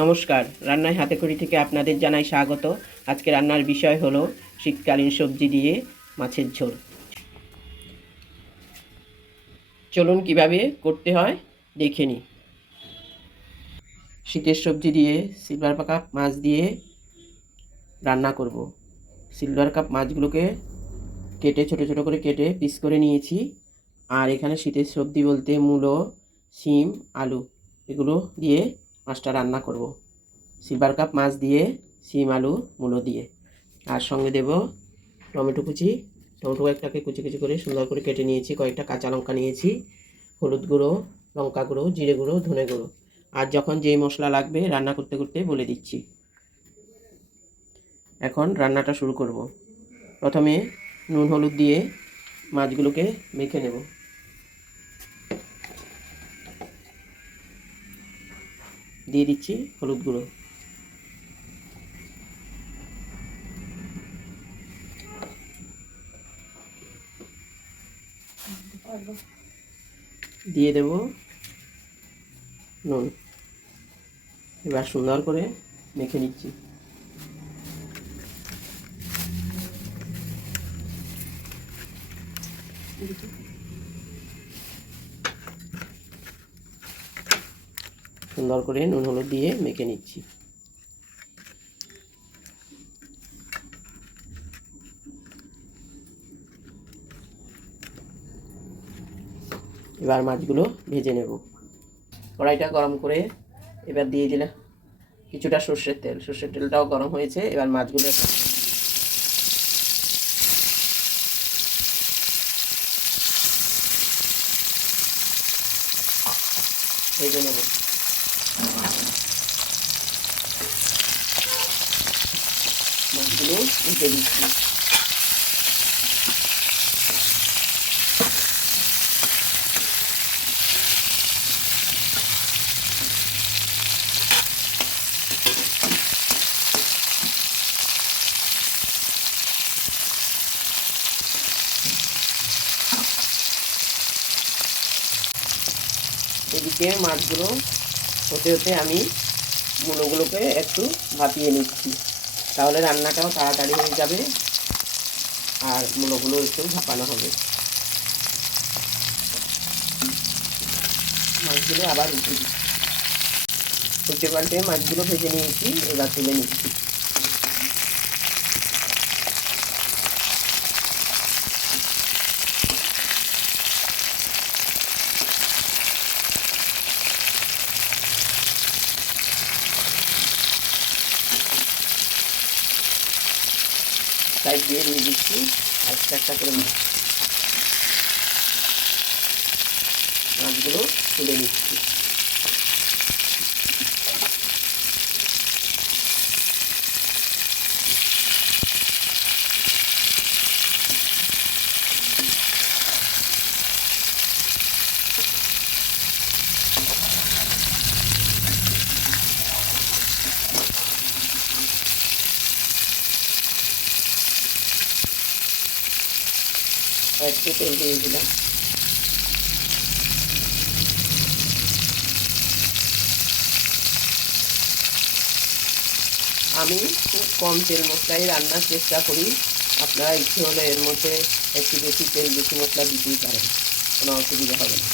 নমস্কার। রান্নায় হাতে খড়ি থেকে আপনাদের জানাই স্বাগত। আজকে রান্নার বিষয় হলো শীতকালীন সবজি দিয়ে মাছের ঝোল। চলুন কীভাবে করতে হয়, দেখে নিই। শীতের সবজি দিয়ে সিলভার কাপ মাছ দিয়ে রান্না করব। সিলভার কাপ মাছগুলোকে কেটে, ছোট ছোট করে কেটে পিস করে নিয়েছি। আর এখানে শীতের সবজি বলতে মূলো, শিম, আলু এগুলো দিয়ে মাছটা রান্না করব। সিলভার কাপ, মাছ দিয়ে, শিম, আলু, মূলো দিয়ে। আর সঙ্গে দেব টমেটো কুচি। টমেটো একটাকে কুচি কুচি করে সুন্দর করে কেটে নিয়েছি। কয়েকটা কাঁচা লঙ্কা নিয়েছি, হলুদ গুঁড়ো, লঙ্কা গুঁড়ো, জিরে গুঁড়ো, ধনে গুঁড়ো। আর যখন যেই মশলা লাগবে রান্না করতে করতে বলে দিচ্ছি। এখন রান্নাটা শুরু করব। প্রথমে নুন, হলুদ দিয়ে মাছগুলোকে মেখে নেব। দিয়ে দিচ্ছি হলুদ গুঁড়ো। দিয়ে দেব নুন। এবার সুন্দর করে মেখে নিচ্ছি। সুন্দর করে নুন হলুদ দিয়ে মেখে নিচ্ছি। এবার মাছগুলো ভেজে নেব। কড়াইটা গরম করে এবার দিয়ে দিলাম কিছুটা সর্ষের তেল। সর্ষের তেলটাও গরম হয়েছে, এবার মাছগুলো ভেজে নেব। মাছগুলো উঠে দিচ্ছি। এদিকে মাছগুলো হতে হতে আমি মুলোগুলোকে একটু ভাপিয়ে নিচ্ছি। তাহলে রান্নাটাও তাড়াতাড়ি হয়ে যাবে। আর মুলোগুলো একটু ভাপানো হবে। মাছগুলো আবার উঠে পাল্টে মাছগুলো ভেজে নিয়েছি, এবার তুলে নিচ্ছি। সাইড দিয়ে নিয়ে দিচ্ছি একটা একটা করে মাছ। মাছগুলো তুলে নিচ্ছি। একটু তেল দিয়ে দিলাম। আমি খুব কম তেল মশলাই রান্নার চেষ্টা করি। আপনারা ইচ্ছে হলে এর মধ্যে একটু বেশি তেল, বেশি মশলা দিতেই পারেন। কোনো অসুবিধা হবে না।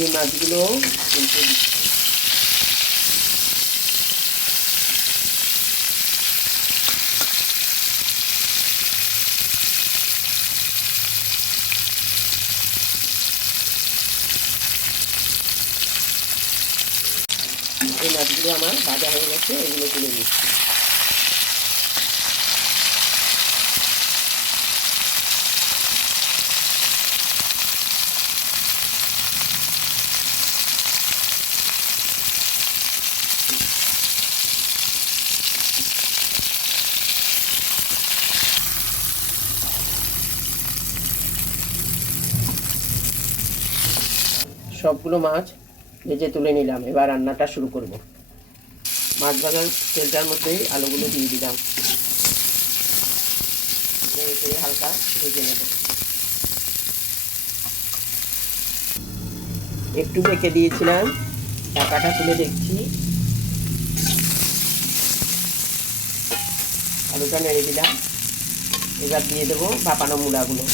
এই মাছগুলো উল্টে এই মাছগুলো আমার ভাজা হয়ে গেছে এগুলো তুলে নিচ্ছি। সবগুলো মাছ ভেজে তুলে নিলাম। এবার রান্নাটা শুরু করব। মাছ ভাজার তেলটার মধ্যেই আলুগুলো দিয়ে দিলাম। হালকা ভেজে নেব। একটু ঢেকে দিয়েছিলাম। ঢাকাটা তুলে দেখছি। আলুটা নেড়ে দিলাম। এবার দিয়ে দেবো ভাপানো মূলাগুলো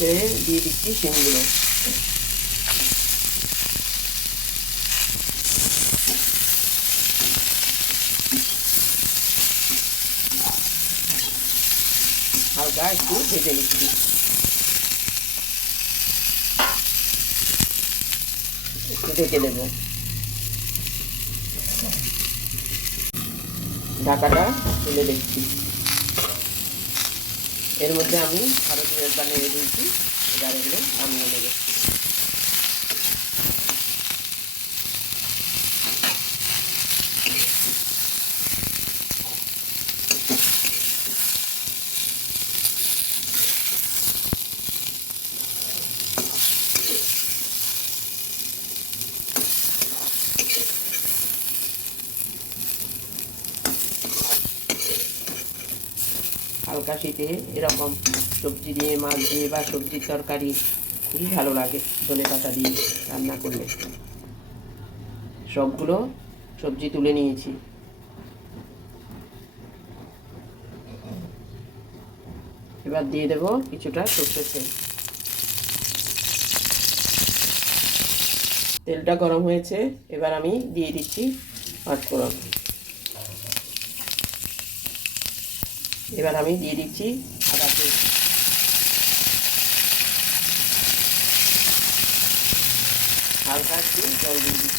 চেড়ে দিয়ে দিচ্ছি শিমগুলো হালকা একটু ভেজে নিচ্ছি একটু ঢেকে দেবো ঢাকাটা তুলে দেখছি এর মধ্যে আমি আরও দু একবার নেড়ে দিয়েছি। এবার এগুলো নামিয়ে নেব। হালকা শীতে এরকম সবজি দিয়ে, মাছ দিয়ে বা সবজির তরকারি খুবই ভালো লাগে, ধনে পাতা দিয়ে রান্না করলে। সবগুলো সবজি তুলে নিয়েছি। এবার দিয়ে দেব কিছুটা সর্ষের তেল। তেলটা গরম হয়েছে, এবার আমি দিয়ে দিচ্ছি পাঁচফোড়ন এবার আমি দিয়ে দিচ্ছি আদা পেস্ট। হালকা একটু জল দিয়ে দিচ্ছি।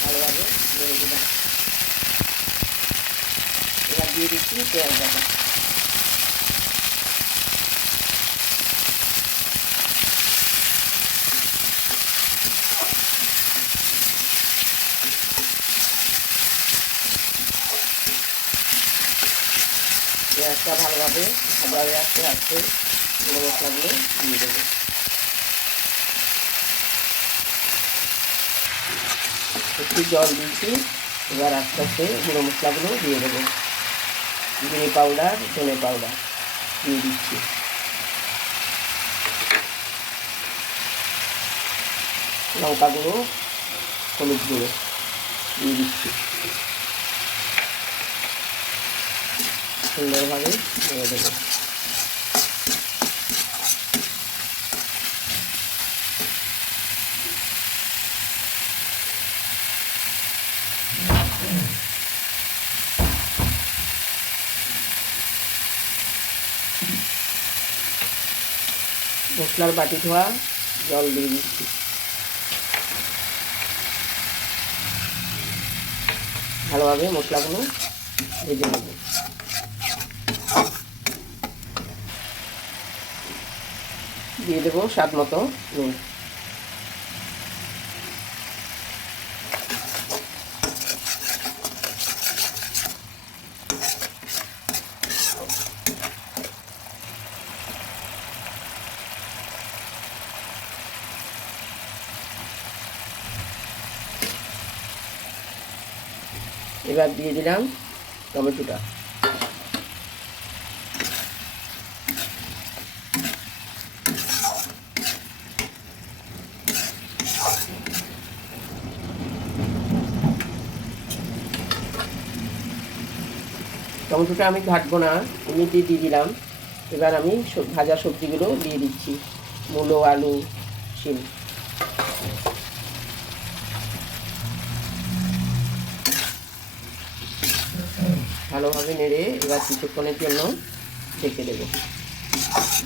ভালোভাবে এবার দিয়ে দিচ্ছি পেঁয়াজ পেঁয়াজটা ভালোভাবে হয়ে আসতে আসতে গুঁড়ো মশলাগুলো দিয়ে দেবো একটু জল দিয়েছি, এবার আস্তে আস্তে গুঁড়ো মশলাগুলো দিয়ে দেবো। জিরে পাউডার, ধনে পাউডার দিয়ে দিচ্ছি। লঙ্কা গুঁড়ো হলুদ গুঁড়ো দিয়ে দিচ্ছি। সুন্দরভাবে নেড়ে দেবো। মশলার বাটি ধোয়া জল দিয়ে দিচ্ছি। ভালোভাবে মশলাগুলো ভেজে নেব। দিয়ে দেবো স্বাদ মতো নুন। এবার দিয়ে দিলাম টমেটোটা। টমেটোটা আমি ঘাটবো না এমনিতেই দিয়ে দিলাম। এবার আমি ভাজা সবজিগুলো দিয়ে দিচ্ছি, মূলো, আলু, শিম। ভালোভাবে নেড়ে এবার কিছুক্ষণের জন্য ঢেকে দেবো।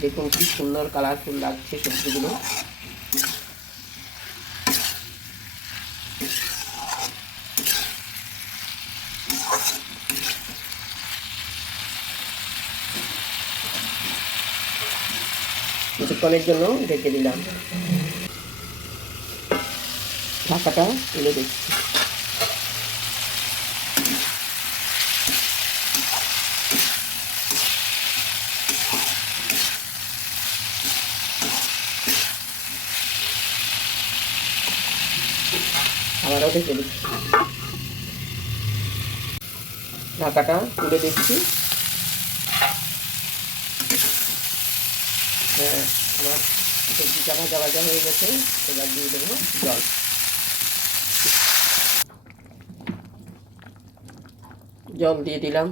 দেখুন কি সুন্দর কালারফুল লাগছে সবজিগুলো। কিছুক্ষণের জন্য ঢেকে দিলাম। ঢাকাটা তুলে দেখছি। আবারও ঢেকে দিচ্ছি। ঢাকাটা তুলে দিচ্ছি আমার সবজিটা ভাজা ভাজা হয়ে গেছে, এবার দিয়ে দেবো জল। জল দিয়ে দিলাম।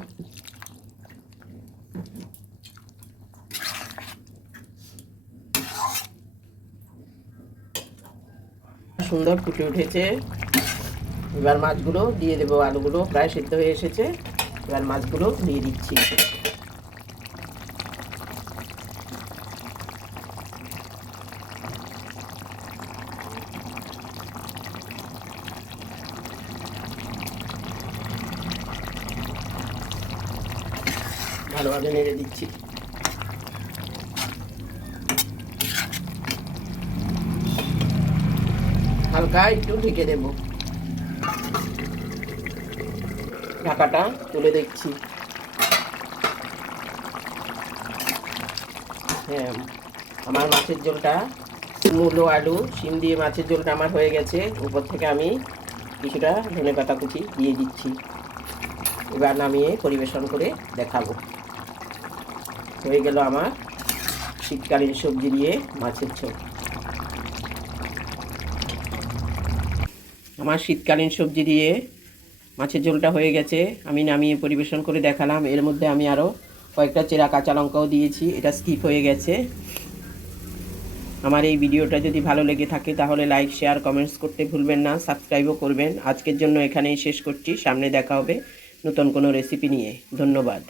সুন্দর ফুটে উঠেছে। এবার মাছগুলো দিয়ে দেবো, আলুগুলো প্রায় সিদ্ধ হয়ে এসেছে। এবার মাছগুলো দিয়ে দিচ্ছি। ভালোভাবে নেড়ে দিচ্ছি। হালকা একটু ঢেকে দেব। ঢাকাটা তুলে দেখছি। হ্যাঁ আমার মাছের ঝোলটা মূলো আলু, শিম দিয়ে মাছের ঝোলটা আমার হয়ে গেছে। উপর থেকে আমি কিছুটা ধনে পাতা কুচি দিয়ে দিচ্ছি। এবার নামিয়ে পরিবেশন করে দেখাবো। হয়ে গেল আমার শীতকালীন সবজি দিয়ে মাছের ঝোল। আমার শীতকালীন সবজি দিয়ে মাছের ঝোলটা হয়ে গেছে। আমি নামিয়ে পরিবেশন করে দেখালাম। এর মধ্যে আমি আরও কয়েকটা চেরা কাঁচা লঙ্কাও দিয়েছি। এটা স্কিপ হয়ে গেছে। আমার এই ভিডিওটা যদি ভালো লেগে থাকে তাহলে লাইক শেয়ার কমেন্টস করতে ভুলবেন না। সাবস্ক্রাইবও করবেন। আজকের জন্য এখানেই শেষ করছি। সামনে দেখা হবে নতুন কোনো রেসিপি নিয়ে। ধন্যবাদ।